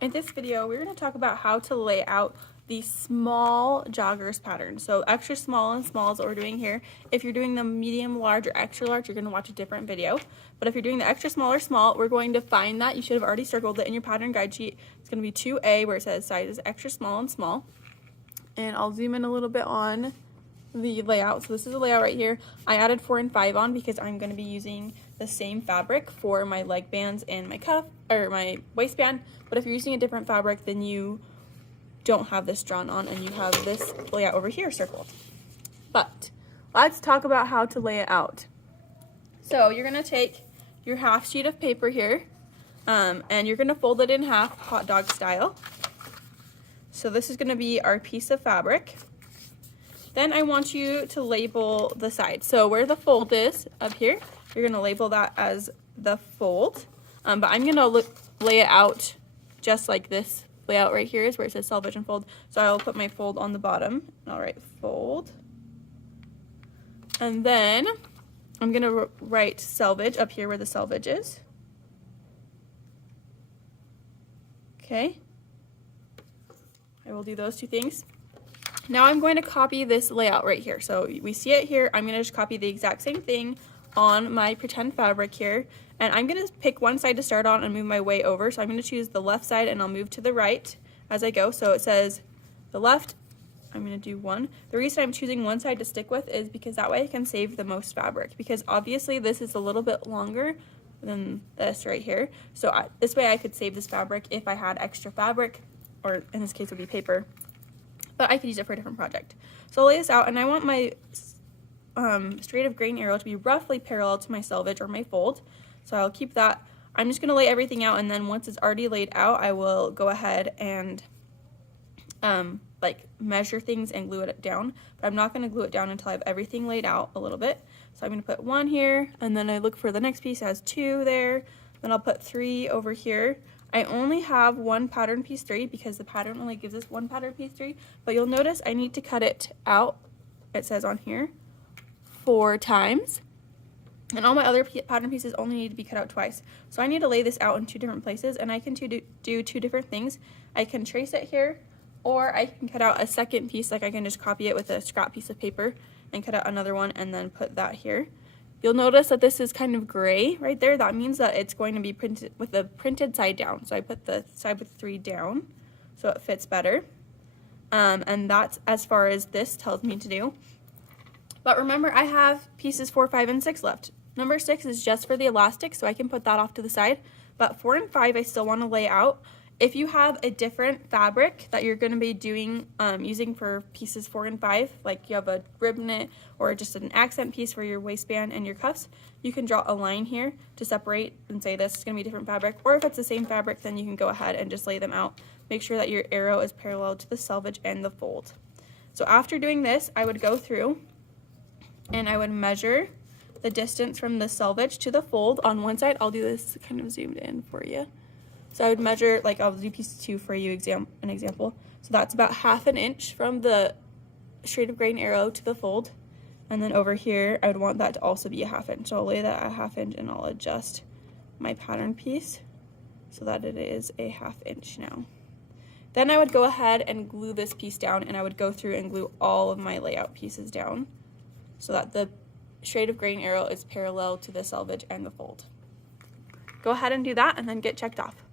In this video, we're going to talk about how to lay out the small joggers pattern. So extra small and small is what we're doing here. If you're doing the medium, large, or extra large, you're going to watch a different video. But if you're doing the extra small or small, we're going to find that. You should have already circled it in your pattern guide sheet. It's going to be 2A where it says sizes extra small and small. And I'll zoom in a little bit on the layout. So this is the layout right here. I added 4 and 5 on because I'm going to be using the same fabric for my leg bands and my cuff or my waistband. But if you're using a different fabric, then you don't have this drawn on and you have this layout over here circled. But let's talk about how to lay it out. So you're going to take your half sheet of paper here and you're going to fold it in half, hot dog style. So this is going to be our piece of fabric. Then I want you to label the side. So where the fold is up here, you're going to label that as the fold. But I'm going to lay it out just like this layout right here is where it says selvage and fold. So I'll put my fold on the bottom. All right, fold. And then I'm going to write selvage up here where the selvage is. Okay. I will do those two things. Now I'm going to copy this layout right here. So we see it here. I'm going to just copy the exact same thing on my pretend fabric here. And I'm going to pick one side to start on and move my way over. So I'm going to choose the left side and I'll move to the right as I go. So it says the left, I'm going to do one. The reason I'm choosing one side to stick with is because that way I can save the most fabric. Because obviously this is a little bit longer than this right here. So this way I could save this fabric if I had extra fabric, or in this case it would be paper. But I could use it for a different project. So I'll lay this out, and I want my straight of grain arrow to be roughly parallel to my selvage or my fold. So I'll keep that. I'm just going to lay everything out, and then once it's already laid out, I will go ahead and like measure things and glue it down. But I'm not going to glue it down until I have everything laid out a little bit. So I'm going to put 1 here, and then I look for the next piece has 2 there. Then I'll put 3 over here. I only have 1 pattern piece 3 because the pattern only gives us 1 pattern piece 3, but you'll notice I need to cut it out, it says on here, 4 times. And all my other pattern pieces only need to be cut out twice. So I need to lay this out in 2 different places, and I can do 2 different things. I can trace it here, or I can cut out a second piece, like I can just copy it with a scrap piece of paper and cut out another one and then put that here. You'll notice that this is kind of gray right there. That means that it's going to be printed with the printed side down. So I put the side with 3 down so it fits better. And that's as far as this tells me to do. But remember, I have pieces 4, 5, and 6 left. Number 6 is just for the elastic, so I can put that off to the side. But 4 and 5 I still want to lay out. If you have a different fabric that you're going to be doing using for pieces 4 and 5, like you have a rib knit or just an accent piece for your waistband and your cuffs, you can draw a line here to separate and say this is going to be different fabric. Or if it's the same fabric, then you can go ahead and just lay them out. Make sure that your arrow is parallel to the selvage and the fold. So after doing this, I would go through and I would measure the distance from the selvage to the fold on one side. I'll do this kind of zoomed in for you. So I would measure, like I'll do piece 2 for you, an example. So that's about 1/2 inch from the straight of grain arrow to the fold. And then over here, I would want that to also be 1/2 inch. So I'll lay that at 1/2 inch and I'll adjust my pattern piece so that it is a 1/2 inch now. Then I would go ahead and glue this piece down, and I would go through and glue all of my layout pieces down so that the straight of grain arrow is parallel to the selvage and the fold. Go ahead and do that and then get checked off.